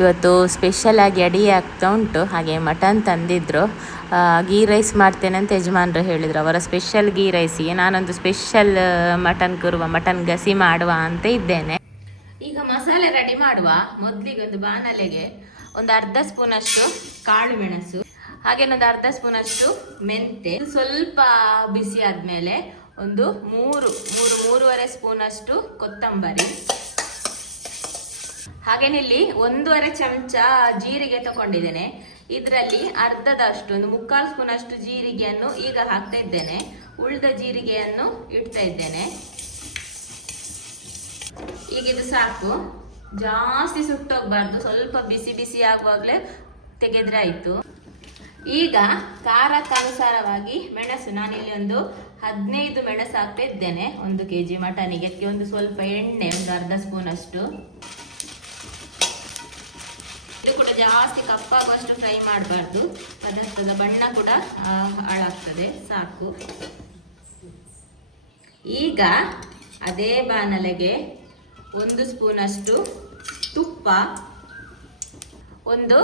ಇವತ್ತು ಸ್ಪೆಷಲ್ ಆಗಿ ಅಡಿ ಆಗ್ತಾ ಉಂಟು. ಹಾಗೆ ಮಟನ್ ತಂದಿದ್ರು. ಗೀ ರೈಸ್ ಮಾಡ್ತೇನೆ ಅಂತ ಯಜಮಾನ್ರು ಹೇಳಿದರು. ಅವರ ಸ್ಪೆಷಲ್ ಗೀ ರೈಸಿಗೆ ನಾನೊಂದು ಸ್ಪೆಷಲ್ ಮಟನ್ ಗಸಿ ಮಾಡುವ ಅಂತ ಇದ್ದೇನೆ. ಈಗ ಮಸಾಲೆ ರೆಡಿ ಮಾಡುವ. ಮೊದಲಿಗೆ ಒಂದು ಬಾಣಲೆಗೆ ಒಂದು ಅರ್ಧ ಸ್ಪೂನ್ ಅಷ್ಟು ಕಾಳು ಮೆಣಸು, ಹಾಗೆ ಒಂದು ಅರ್ಧ ಸ್ಪೂನ್ ಅಷ್ಟು ಮೆಂತೆ, ಸ್ವಲ್ಪ ಬಿಸಿ ಆದ್ಮೇಲೆ ಒಂದು ಮೂರುವರೆ ಸ್ಪೂನ್ ಅಷ್ಟು ಕೊತ್ತಂಬರಿ, ಹಾಗೇನಿಲ್ಲಿ 1.5 ಚಮಚ ಜೀರಿಗೆ ತಗೊಂಡಿದ್ದೇನೆ. ಇದರಲ್ಲಿ ಅರ್ಧದಷ್ಟು ಒಂದು 3/4 ಸ್ಪೂನ್ ಅಷ್ಟು ಜೀರಿಗೆಯನ್ನು ಈಗ ಹಾಕ್ತಾ ಇದ್ದೇನೆ. ಉಳಿದ ಜೀರಿಗೆಯನ್ನು ಇಡ್ತಾ ಇದ್ದೇನೆ. ಈಗ ಇದು ಸಾಕು, ಜಾಸ್ತಿ ಸುಟ್ಟೋಗ್ಬಾರ್ದು, ಸ್ವಲ್ಪ ಬಿಸಿ ಬಿಸಿ ಆಗುವಾಗಲೇ ತೆಗೆದ್ರೆ ಆಯ್ತು. ಈಗ ಖಾರಕ್ಕನುಸಾರವಾಗಿ ಮೆಣಸು, ನಾನಿಲ್ಲಿ ಒಂದು 15 ಮೆಣಸು ಹಾಕ್ತಾ ಇದ್ದೇನೆ 1 kg ಮಟನಿಗೆ. ಅದಕ್ಕೆ ಒಂದು ಸ್ವಲ್ಪ ಎಣ್ಣೆ, ಒಂದು ಅರ್ಧ ಸ್ಪೂನ್ ಅಷ್ಟು. ಇದು ಕೂಡ ಜಾಸ್ತಿ ಕಪ್ಪಾಗುವಷ್ಟು ಫ್ರೈ ಮಾಡಬಾರ್ದು, ಪದಾರ್ಥದ ಬಣ್ಣ ಕೂಡ ಹಾಳಾಗ್ತದೆ. ಸಾಕು. ಈಗ ಅದೇ ಬಾಣಲೆಗೆ 1 ಸ್ಪೂನ್ ಅಷ್ಟು ತುಪ್ಪ, ಒಂದು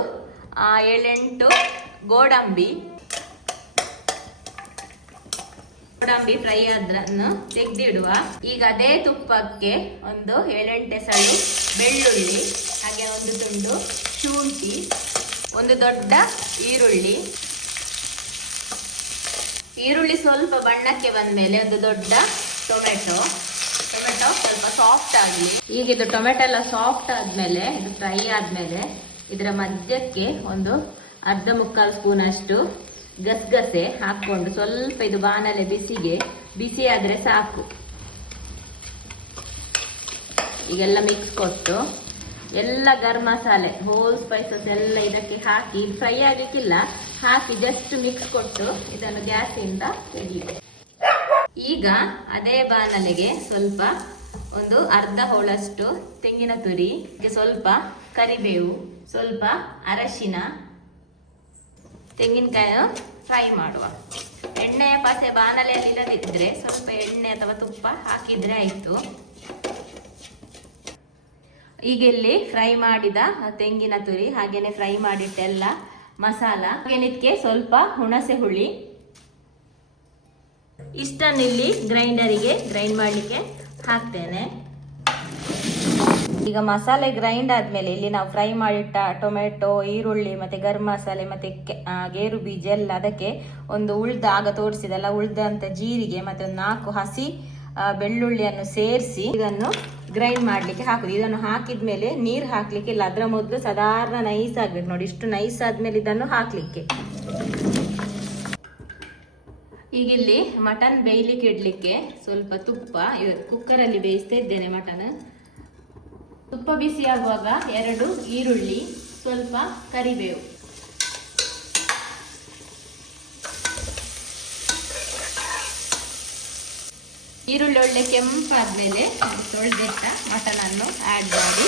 7-8 ಗೋಡಂಬಿ ಫ್ರೈ ಆದ್ರನ್ನು ತೆಗೆದಿಡುವ. ಈಗ ಅದೇ ತುಪ್ಪಕ್ಕೆ ಒಂದು 7-8 ಎಸಳು ಬೆಳ್ಳುಳ್ಳಿ, ಹಾಗೆ ಒಂದು ತುಂಡು ಶುಂಠಿ, ಒಂದು ದೊಡ್ಡ ಈರುಳ್ಳಿ ಸ್ವಲ್ಪ ಬಣ್ಣಕ್ಕೆ ಬಂದ್ಮೇಲೆ ಒಂದು ದೊಡ್ಡ ಟೊಮೆಟೊ ಸ್ವಲ್ಪ ಸಾಫ್ಟ್ ಆಗಲಿ. ಈಗ ಇದು ಟೊಮೆಟೊ ಎಲ್ಲ ಸಾಫ್ಟ್ ಆದ್ಮೇಲೆ, ಇದು ಫ್ರೈ ಆದ್ಮೇಲೆ ಇದರ ಮಧ್ಯಕ್ಕೆ ಒಂದು ಅರ್ಧ 3/4 ಸ್ಪೂನ್ ಅಷ್ಟು ಗಸಗಸೆ ಹಾಕೊಂಡು ಸ್ವಲ್ಪ ಇದು ಬಾಣಲೆ ಬಿಸಿ ಆದ್ರೆ ಸಾಕು. ಈಗೆಲ್ಲ ಮಿಕ್ಸ್ ಕೊಟ್ಟು ಎಲ್ಲ ಗರಂ ಮಸಾಲೆ, ಹೋಲ್ ಸ್ಪೈಸಸ್ ಎಲ್ಲ ಇದಕ್ಕೆ ಹಾಕಿ, ಫ್ರೈ ಆಗಲಿಕ್ಕಿಲ್ಲ, ಹಾಕಿ ಜಸ್ಟ್ ಮಿಕ್ಸ್ ಕೊಟ್ಟು ಇದನ್ನು ಗ್ಯಾಸಿಂದ ತೆಗಿ. ಈಗ ಅದೇ ಬಾಣಲೆಗೆ ಸ್ವಲ್ಪ ಒಂದು ಅರ್ಧ ಹೋಳಷ್ಟು ತೆಂಗಿನ ತುರಿ, ಸ್ವಲ್ಪ ಕರಿಬೇವು, ಸ್ವಲ್ಪ ಅರಶಿನ, ತೆಂಗಿನಕಾಯಿ ಫ್ರೈ ಮಾಡುವ. ಎಣ್ಣೆಯ ಪಸೆ ಬಾಣಲೆಯಲ್ಲಿ ಇಲ್ಲದಿದ್ರೆ ಸ್ವಲ್ಪ ಎಣ್ಣೆ ಅಥವಾ ತುಪ್ಪ ಹಾಕಿದ್ರೆ ಆಯ್ತು. ಈಗ ಇಲ್ಲಿ ಫ್ರೈ ಮಾಡಿದ ತೆಂಗಿನ ತುರಿ, ಹಾಗೇನೆ ಫ್ರೈ ಮಾಡಿಟ್ಟೆಲ್ಲ ಮಸಾಲ, ಹಾಗೇನಿದಕ್ಕೆ ಸ್ವಲ್ಪ ಹುಣಸೆ ಹುಳಿ, ಇಷ್ಟನ್ನಿಲ್ಲಿ ಗ್ರೈಂಡರಿಗೆ ಗ್ರೈಂಡ್ ಮಾಡಲಿಕ್ಕೆ ಹಾಕ್ತೇನೆ. ಈಗ ಮಸಾಲೆ ಗ್ರೈಂಡ್ ಆದ್ಮೇಲೆ ಇಲ್ಲಿ ನಾವು ಫ್ರೈ ಮಾಡಿಟ್ಟ ಟೊಮೆಟೊ, ಈರುಳ್ಳಿ ಮತ್ತೆ ಗರಂ ಮಸಾಲೆ ಮತ್ತೆ ಗೇರು ಬೀಜ ಎಲ್ಲ, ಅದಕ್ಕೆ ಒಂದು ಆಗ ತೋರಿಸಿದಲ್ಲ ಉಳ್ದಂತ ಜೀರಿಗೆ ಮತ್ತೆ ಒಂದು 4 ಹಸಿ ಬೆಳ್ಳುಳ್ಳಿಯನ್ನು ಸೇರಿಸಿ ಇದನ್ನು ಗ್ರೈಂಡ್ ಮಾಡ್ಲಿಕ್ಕೆ ಹಾಕುದು. ಇದನ್ನು ಹಾಕಿದ್ಮೇಲೆ ನೀರು ಹಾಕ್ಲಿಕ್ಕೆ ಇಲ್ಲ, ಅದರ ಮೊದಲು ಸಾಧಾರಣ ನೈಸ್ ಆಗ್ಬೇಕು ನೋಡಿ. ಇಷ್ಟು ನೈಸ್ ಆದ್ಮೇಲೆ ಇದನ್ನು ಹಾಕ್ಲಿಕ್ಕೆ. ಈಗ ಇಲ್ಲಿ ಮಟನ್ ಬೇಯಲಿಕ್ಕೆ ಇಡ್ಲಿಕ್ಕೆ ಸ್ವಲ್ಪ ತುಪ್ಪ, ಕುಕ್ಕರಲ್ಲಿ ಬೇಯಿಸ್ತಾ ಇದ್ದೇನೆ ಮಟನ್. ತುಪ್ಪ ಬಿಸಿ ಆಗುವಾಗ 2 ಈರುಳ್ಳಿ, ಸ್ವಲ್ಪ ಕರಿಬೇವು, ಈರುಳ್ಳಿ ಒಳ್ಳೆ ಕೆಂಪಾದ್ಮೇಲೆ ತೊಳೆದಿಟ್ಟ ಮಟನ್ ಅನ್ನು ಆ್ಯಡ್ ಮಾಡಿ,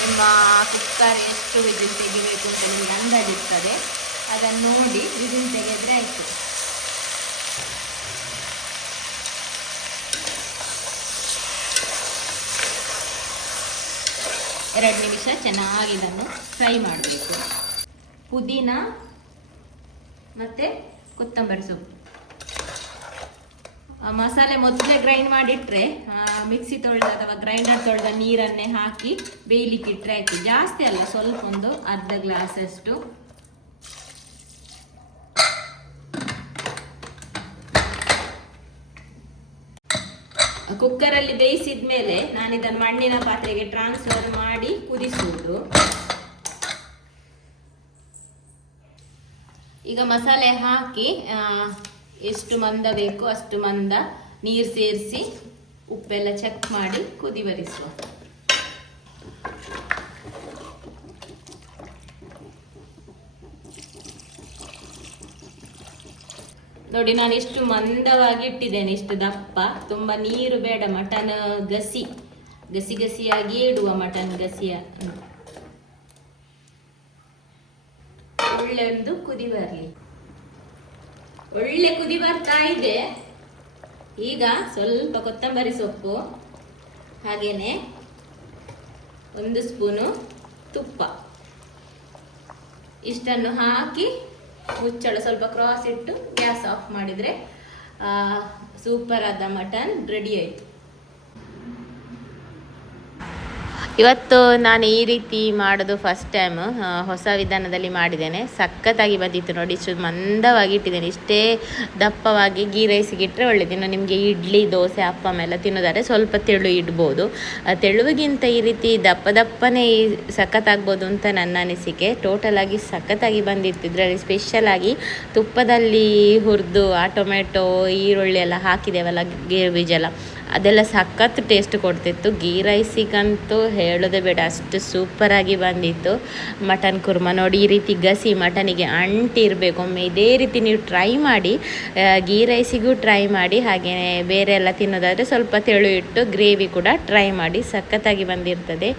ನಿಮ್ಮ ಕುಕ್ಕರ್ ಎಷ್ಟು ವಿಜಿಲ್ ತೆಗಿಬೇಕು ಅಂತ ನಿಮಗೆ ಅಂದಾಜಿರ್ತದೆ, ಅದನ್ನು ನೋಡಿ ವಿಜಿಲ್ ತೆಗೆದ್ರೆ ಆಯ್ತು. ಎರಡು ನಿಮಿಷ ಚೆನ್ನಾಗಿ ಇದನ್ನು ಫ್ರೈ ಮಾಡಬೇಕು. ಪುದೀನ ಮತ್ತೆ ಕೊತ್ತಂಬರಿ ಸೊಪ್ಪು, ಮಸಾಲೆ ಮೊದಲೇ ಗ್ರೈಂಡ್ ಮಾಡಿಟ್ರೆ ಮಿಕ್ಸಿ ತೊಳೆದ ಅಥವಾ ಗ್ರೈಂಡರ್ ತೊಳೆದ ನೀರನ್ನೇ ಹಾಕಿ ಬೇಯಲಿಕ್ಕೆ ಇಟ್ಟರೆ ಆಯ್ತು. ಜಾಸ್ತಿ ಅಲ್ಲ, ಸ್ವಲ್ಪ ಒಂದು ಅರ್ಧ ಗ್ಲಾಸ್ ಅಷ್ಟು. ಕುಕ್ಕರಲ್ಲಿ ಬೇಯಿಸಿದ ಮೇಲೆ ನಾನು ಇದನ್ನು ಮಣ್ಣಿನ ಪಾತ್ರೆಗೆ ಟ್ರಾನ್ಸ್ಫರ್ ಮಾಡಿ ಕುದಿಸುವುದು. ಈಗ ಮಸಾಲೆ ಹಾಕಿ ಎಷ್ಟು ಮಂದ ಬೇಕು ಅಷ್ಟು ಮಂದ ನೀರು ಸೇರಿಸಿ ಉಪ್ಪೆಲ್ಲ ಚೆಕ್ ಮಾಡಿ ಕುದಿ ಬರಿಸುವ. ನೋಡಿ, ನಾನು ಇಷ್ಟು ಮಂದವಾಗಿ ಇಟ್ಟಿದ್ದೇನೆ, ಇಷ್ಟು ದಪ್ಪ, ತುಂಬ ನೀರು ಬೇಡ. ಮಟನ್ ಗಸಿಯಾಗಿ ಇಡುವ ಮಟನ್ ಗಸಿಯ. ಒಳ್ಳೆ ಒಂದು ಕುದಿ ಬರಲಿ. ಒಳ್ಳೆ ಕುದಿ ಬರ್ತಾ ಇದೆ. ಈಗ ಸ್ವಲ್ಪ ಕೊತ್ತಂಬರಿ ಸೊಪ್ಪು, ಹಾಗೇನೆ 1 ಸ್ಪೂನು ತುಪ್ಪ ಇಷ್ಟನ್ನು ಹಾಕಿ ಮುಚ್ಚಳ ಸ್ವಲ್ಪ ಕ್ರಾಸ್ ಇಟ್ಟು ಗ್ಯಾಸ್ ಆಫ್ ಮಾಡಿದರೆ ಸೂಪರ್ ಆದ ಮಟನ್ ರೆಡಿ ಆಯಿತು. ಇವತ್ತು ನಾನು ಈ ರೀತಿ ಮಾಡೋದು ಫಸ್ಟ್ ಟೈಮ್, ಹೊಸ ವಿಧಾನದಲ್ಲಿ ಮಾಡಿದ್ದೇನೆ. ಸಖತ್ತಾಗಿ ಬಂದಿತ್ತು ನೋಡಿ. ಇಷ್ಟು ಮಂದವಾಗಿ ಇಟ್ಟಿದ್ದೇನೆ. ಇಷ್ಟೇ ದಪ್ಪವಾಗಿ ಗೀ ರೈಸಿಗೆ ಇಟ್ಟರೆ ಒಳ್ಳೆಯದು. ಇನ್ನು ನಿಮಗೆ ಇಡ್ಲಿ, ದೋಸೆ, ಅಪ್ಪಮ ಎಲ್ಲ ತಿನ್ನೋದಾದರೆ ಸ್ವಲ್ಪ ತೆಳು ಇಡ್ಬೋದು. ತೆಳುವಿಗಿಂತ ಈ ರೀತಿ ದಪ್ಪನೇ ಸಖತ್ತಾಗ್ಬೋದು ಅಂತ ನನ್ನ ಅನಿಸಿಕೆ. ಟೋಟಲಾಗಿ ಸಖತ್ತಾಗಿ ಬಂದಿತ್ತು. ಇದರಲ್ಲಿ ಸ್ಪೆಷಲಾಗಿ ತುಪ್ಪದಲ್ಲಿ ಹುರಿದು ಆ ಟೊಮೆಟೊ, ಈರುಳ್ಳಿ ಎಲ್ಲ ಹಾಕಿದ್ದೇವಲ್ಲ, ಗೇರು ಬೀಜ ಎಲ್ಲ, ಅದೆಲ್ಲ ಸಖತ್ತು ಟೇಸ್ಟ್ ಕೊಡ್ತಿತ್ತು. ಗೀ ರೈಸಿಗಂತೂ ಹೇಳೋದೇ ಬೇಡ, ಅಷ್ಟು ಸೂಪರಾಗಿ ಬಂದಿತ್ತು ಮಟನ್ ಕುರ್ಮ. ನೋಡಿ, ಈ ರೀತಿ ಗಸಿ ಮಟನಿಗೆ ಅಂಟಿರಬೇಕು. ಒಮ್ಮೆ ಇದೇ ರೀತಿ ನೀವು ಟ್ರೈ ಮಾಡಿ, ಗೀ ರೈಸಿಗೂ ಟ್ರೈ ಮಾಡಿ, ಹಾಗೆಯೇ ಬೇರೆ ಎಲ್ಲ ತಿನ್ನೋದಾದರೆ ಸ್ವಲ್ಪ ತೆಳು ಇಟ್ಟು ಗ್ರೇವಿ ಕೂಡ ಟ್ರೈ ಮಾಡಿ, ಸಖತ್ತಾಗಿ ಬಂದಿರ್ತದೆ.